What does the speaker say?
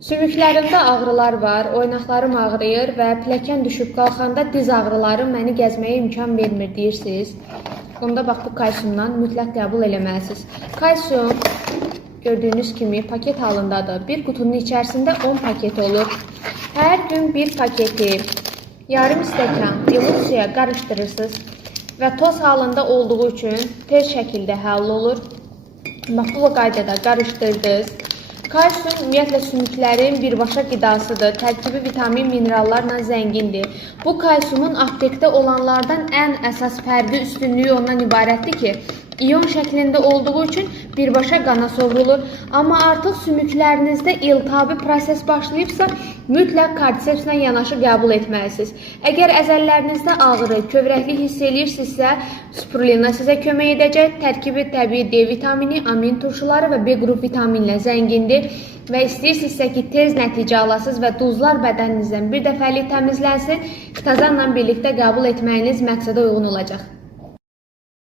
Sümüklərimdə ağrılar var, oynaqlarım ağrıyır və pilləkən düşüb qalxanda diz ağrılarım məni gəzməyə imkan vermir deyirsiniz. Onda bax bu kalsiumdan mütləq qəbul eləməlisiniz. Kalsium gördüyünüz kimi paket halındadır. Bir qutunun içərisində 10 paket olur. Hər gün bir paketi yarım stəkan ilıq suya qarışdırırsınız və toz halında olduğu üçün tez şəkildə həll olur. Bax bu qaydada qarışdırdınız. Kalsium ümumiyyətlə sümüklərin birbaşa qidasıdır. Tərkibi vitamin, minerallarla zəngindir. Bu kalsiumun aptekdə olanlardan ən əsas fərqi, üstünlüyü ondan ibarətdir ki, iyon şəklində olduğu üçün birbaşa qana sovrulur. Amma artıq sümüklərinizdə iltihabi proses başlayıbsa, mütləq kardisepslə yanaşı qəbul etməlisiniz. Əgər əzəllərinizdə ağrı, kövrəklik hiss edirsinizsə, spirulina sizə kömək edəcək. Tərkibi təbii D vitamini, amin turşuları və B qrup vitaminlə zəngindir. Və istəyirsinizsə ki, tez nəticə alasınız və duzlar bədəninizdən bir dəfəlik təmizlənsin, kitazanla birlikdə qəbul etməyiniz məqsədə uyğun olacaq.